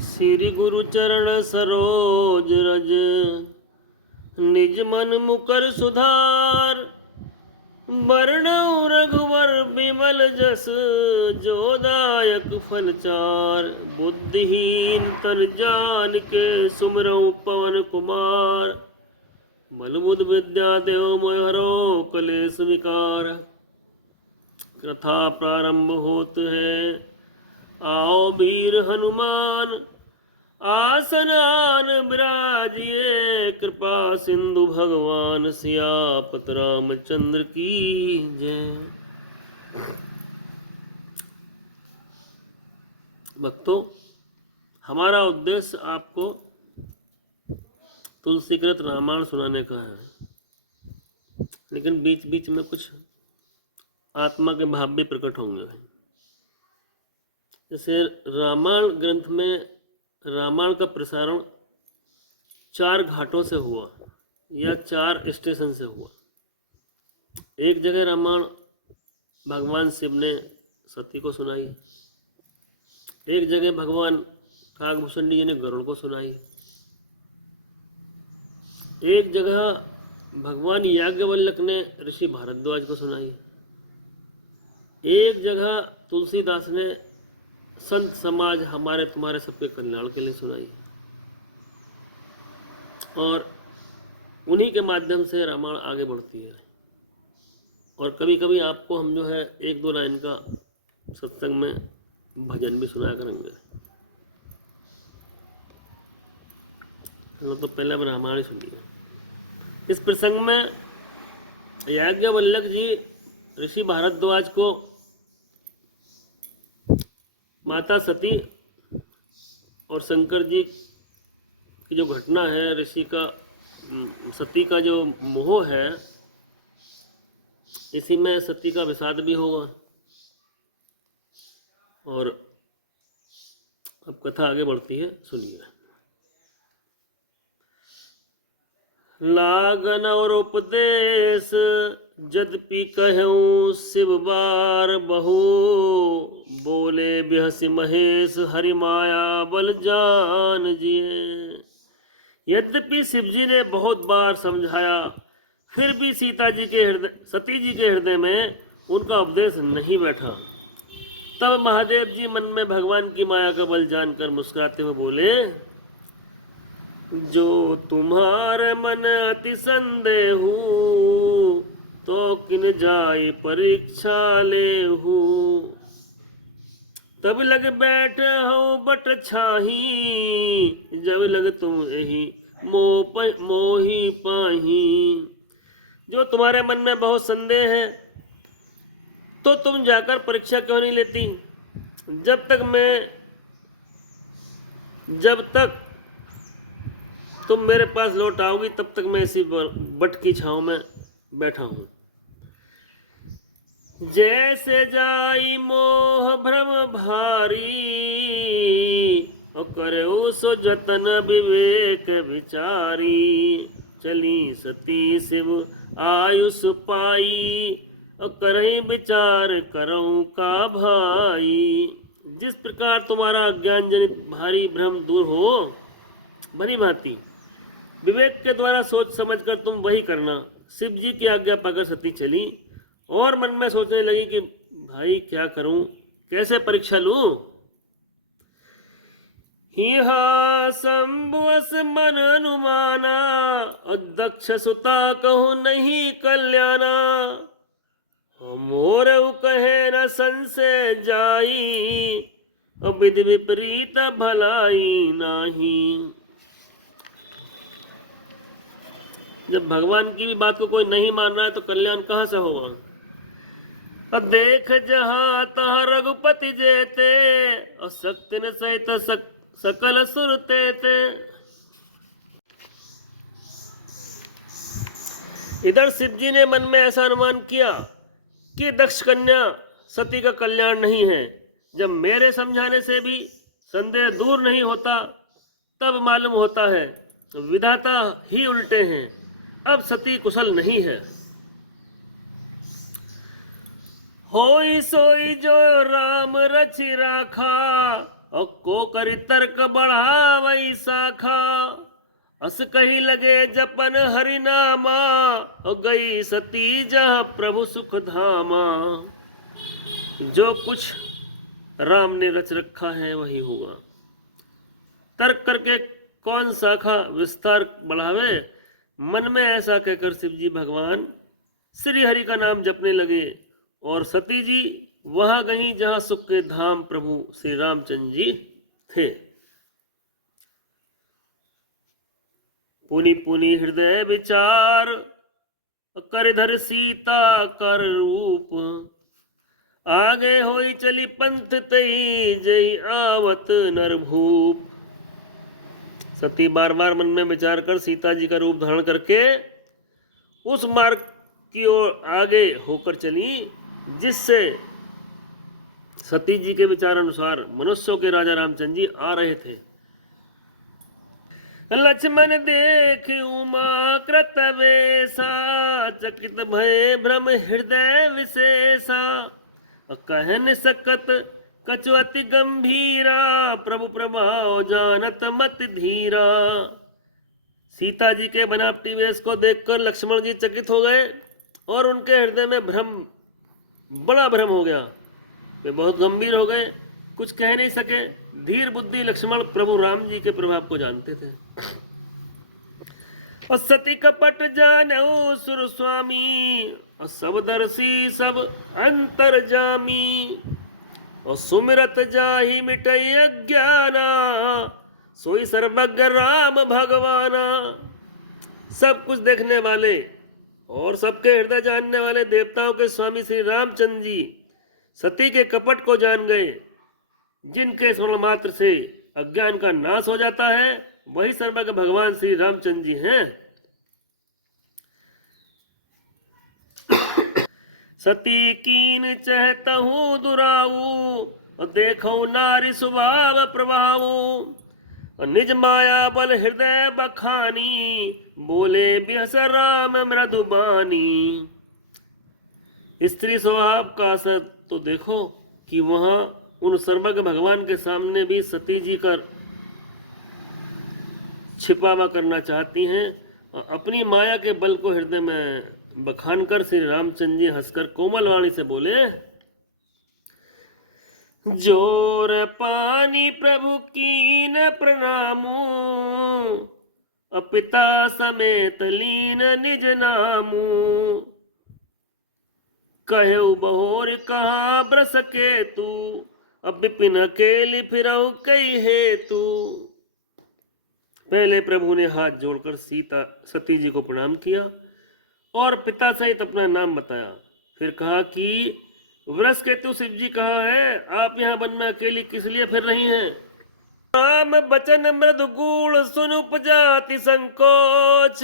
श्री गुरु चरण सरोज रज, निज मन मुकर सुधार। बरनउँ रघुवर बिमल जस, जो दायक फल चार। बुद्धिहीन तन जानिके, सुमिरउँ पवन कुमार। बल बुद्धि विद्या देहु मोहि हरो, कलेस विकार। कथा प्रारंभ होत है, आओ वीर हनुमान। आसन आन विराजिए, कृपा सिंधु भगवान। सियापत रामचंद्र की जय। भक्तों, हमारा उद्देश्य आपको तुलसीकृत रामायण सुनाने का है, लेकिन बीच बीच में कुछ आत्मा के भाव भी प्रकट होंगे। जैसे रामायण ग्रंथ में रामायण का प्रसारण 4 घाटों से हुआ या 4 स्टेशन से हुआ। एक जगह रामायण भगवान शिव ने सती को सुनाई, एक जगह भगवान काकभूषण जी ने गरुड़ को सुनाई, एक जगह भगवान याज्ञवल्क्य ने ऋषि भारद्वाज को सुनाई, एक जगह तुलसीदास ने संत समाज हमारे तुम्हारे सबके कल्याण के लिए सुनाई। और उन्हीं के माध्यम से रामायण आगे बढ़ती है। और कभी कभी आपको हम जो है 1-2 लाइन का सत्संग में भजन भी सुनाया करेंगे। तो पहले हम रामायण ही सुनिए। इस प्रसंग में याज्ञवल्क्य जी ऋषि भारद्वाज को माता सती और शंकर जी की जो घटना है, ऋषि का सती का जो मोह है, इसी में सती का विषाद भी होगा। और अब कथा आगे बढ़ती है, सुनिए। लागन और उपदेश, यद्यपि कहूँ शिव बार बहु। बोले बिहसि महेश, हरि माया बल जान जिए। यद्यपि शिव जी ने बहुत बार समझाया, फिर भी सती जी के हृदय में उनका उपदेश नहीं बैठा। तब महादेव जी मन में भगवान की माया का बल जानकर मुस्कुराते हुए बोले, जो तुम्हारे मन अति संदेहु, तो किन जाय परीक्षा लेहु। तब लग बैठ हो बट छाही, जब लग तुम यही मोही पाही। जो तुम्हारे मन में बहुत संदेह है, तो तुम जाकर परीक्षा क्यों नहीं लेती। जब तक तुम मेरे पास लौट आओगी, तब तक मैं इसी बट की छांव में बैठा हूं। जैसे जाई मोह भ्रम भारी, और करे सो जतन विवेक विचारी। चली सती शिव आयुष पाई, और करही विचार करऊं का भाई। जिस प्रकार तुम्हारा अज्ञान जनित भारी भ्रम दूर हो, भली भांति विवेक के द्वारा सोच समझकर तुम वही करना। शिव जी की आज्ञा पाकर सती चली और मन में सोचने लगी कि भाई क्या करूं, कैसे परीक्षा लूं। हिहा शंभुअस मन अनुमाना, दक्ष सुता कहूं नहीं कल्याणा। मोर कहे न संशय जाई, विधि विपरीत भलाई नाही। जब भगवान की भी बात को कोई नहीं मान रहा है, तो कल्याण कहां से होगा। अब देख जहां तहां रघुपति जेते, और शक्ति न सहित सकल सुर तेते। इधर शिव जी ने मन में ऐसा अनुमान किया कि दक्ष कन्या सती का कल्याण नहीं है। जब मेरे समझाने से भी संदेह दूर नहीं होता, तब मालूम होता है विधाता ही उल्टे हैं। अब सती कुशल नहीं है। होई सोई जो राम रचि राखा, और को करी तर्क बढ़ावई शाखा, अस कही लगे जपन हरि नामा, और गई सती जहाँ प्रभु सुख धामा। जो कुछ राम ने रच रखा है वही होगा। तर्क करके कौन शाखा विस्तार बढ़ावे। मन में ऐसा कहकर शिव जी भगवान श्री हरि का नाम जपने लगे और सती जी वहां गई जहां सुख के धाम प्रभु श्री रामचंद्र जी थे। पुनि पुनि हृदय विचार, कर धर सीता कर रूप, आगे होई चली पंथ तई जय आवत नरभूप। सती बार बार मन में विचार कर सीता जी का रूप धारण करके उस मार्ग की ओर आगे होकर चली जिससे सती जी के विचार अनुसार मनुष्यों के राजा रामचंद्र जी आ रहे थे। लक्ष्मण देख उमा कृतवेशा, चकित भय भ्रम हृदय विशेषा, कहन सकत कछु अति गंभीरा, प्रभु प्रभाव जानत मत धीरा। सीता जी के बनावटी वेश को देखकर लक्ष्मण जी चकित हो गए और उनके हृदय में बड़ा भ्रम हो गया। वे बहुत गंभीर हो गए, कुछ कह नहीं सके। धीर बुद्धि लक्ष्मण प्रभु राम जी के प्रभाव को जानते थे। और सती कपट जानऊ सुर स्वामी, और सब दर्शी सब अंतर जामी, और सुमिरत जाहि मिटई अज्ञाना, सोई सर्वज्ञ राम भगवाना। सब कुछ देखने वाले और सबके हृदय जानने वाले देवताओं के स्वामी श्री रामचंद्र जी सती के कपट को जान गए। जिनके स्मरण मात्र से अज्ञान का नाश हो जाता है वही सर्वज्ञ भगवान श्री रामचंद्र जी हैं। सती कीन चहतहु दुराऊ, देखो नारी स्वभाव प्रभाऊ, निज माया बल हृदय बखानी, बोले बिहस राम मृदुबानी। स्त्री स्वभाव का असर तो देखो कि वहां उन सर्वज्ञ भगवान के सामने भी सती जी का छिपावा करना चाहती हैं और अपनी माया के बल को हृदय में बखान कर श्री रामचंद्र जी हंसकर कोमल वाणी से बोले, जोर पानी प्रभु कीन प्रणामू, पिता समेत लीन निज नामू, कहु बहोर कहा ब्रस के तू, अब विपिन अकेली फिरऊ कई हेतु। पहले प्रभु ने हाथ जोड़कर सती जी को प्रणाम किया और पिता सहित अपना नाम बताया। फिर कहा कि वृष केतु शिव जी कहाँ है, आप यहाँ वन में अकेली किस लिए फिर रही हैं। राम बचन मृदु गूढ़ सुन उपजाति संकोच,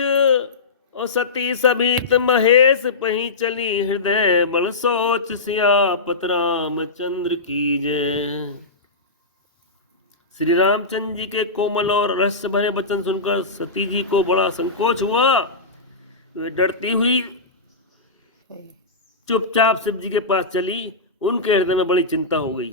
और सती समीत महेश पही चली हृदय बड़ सोच, सियापत रामचंद्र की जय। श्री रामचंद्र जी के कोमल और रहस्य भरे वचन सुनकर सती जी को बड़ा संकोच हुआ। वे डरती हुई चुपचाप शिव जी के पास चली। उनके हृदय में बड़ी चिंता हो गई।